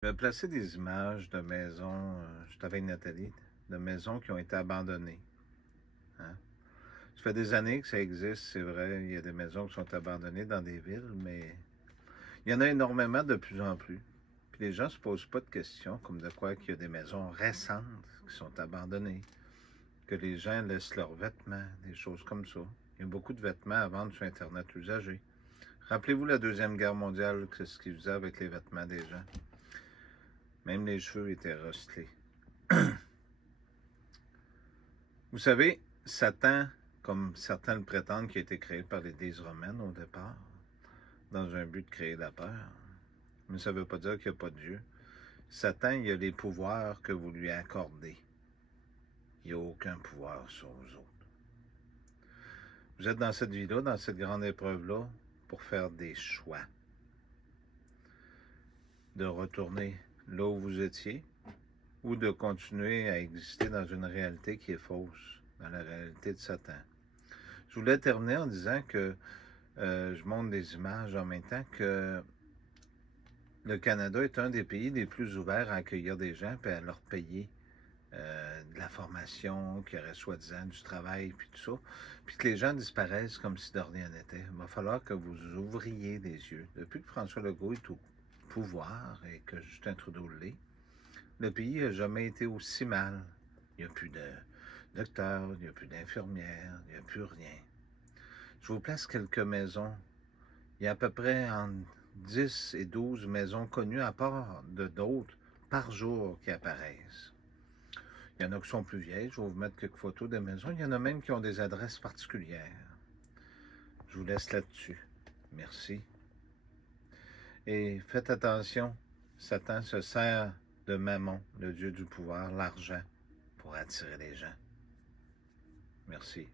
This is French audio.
Je vais placer des images de maisons, je suis avec Nathalie, de maisons qui ont été abandonnées. Hein. Ça fait des années que ça existe, c'est vrai. Il y a des maisons qui sont abandonnées dans des villes, mais il y en a énormément de plus en plus. Puis les gens ne se posent pas de questions, comme de quoi qu'il y a des maisons récentes qui sont abandonnées, que les gens laissent leurs vêtements, des choses comme ça. Il y a beaucoup de vêtements à vendre sur Internet usagés. Rappelez-vous la Deuxième Guerre mondiale, que ce qu'ils faisaient avec les vêtements des gens. Même les cheveux étaient recyclés. Vous savez, Satan, comme certains le prétendent, qui a été créé par les déesses romaines au départ, dans un but de créer la peur. Mais ça ne veut pas dire qu'il n'y a pas de Dieu. Satan, il a les pouvoirs que vous lui accordez. Il n'y a aucun pouvoir sur vous autres. Vous êtes dans cette vie-là, dans cette grande épreuve-là, pour faire des choix. De retourner là où vous étiez, ou de continuer à exister dans une réalité qui est fausse, dans la réalité de Satan. Je voulais terminer en disant que je montre des images en même temps que le Canada est un des pays les plus ouverts à accueillir des gens et à leur payer de la formation, qu'il y aurait soi-disant du travail, puis tout ça, puis que les gens disparaissent comme si de rien n'était. Il va falloir que vous ouvriez les yeux. Depuis que François Legault est au pouvoir et que Justin Trudeau l'est, le pays n'a jamais été aussi mal. Il n'y a plus de docteurs, il n'y a plus d'infirmières, il n'y a plus rien. Je vous place quelques maisons. Il y a à peu près entre 10 et 12 maisons connues à part de d'autres par jour qui apparaissent. Il y en a qui sont plus vieilles, je vais vous mettre quelques photos des maisons. Il y en a même qui ont des adresses particulières. Je vous laisse là-dessus. Merci. Et faites attention, Satan se sert de Mammon, le dieu du pouvoir, l'argent, pour attirer les gens. Merci.